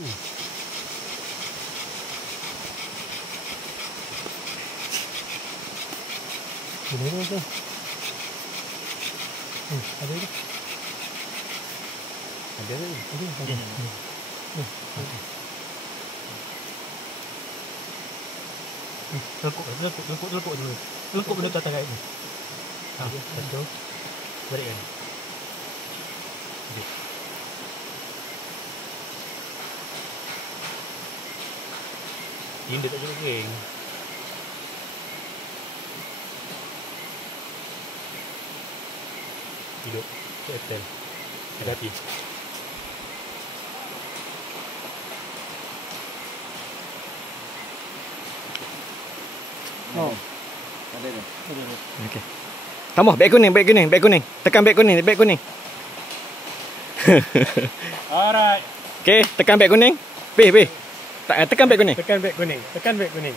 Ini tu. Ada ni. Ada ni. Lekuk dulu. Lekuk benda kat atas ni. Satu. Balik kan. Ini dia tak cukup kering. Hidup. Settle. Hadapi. Oh. Ada dah. Okey. Tambah beg kuning. Tekan beg kuning. Alright. Okey, tekan beg kuning. Tekan beg kuning. Tekan beg kuning.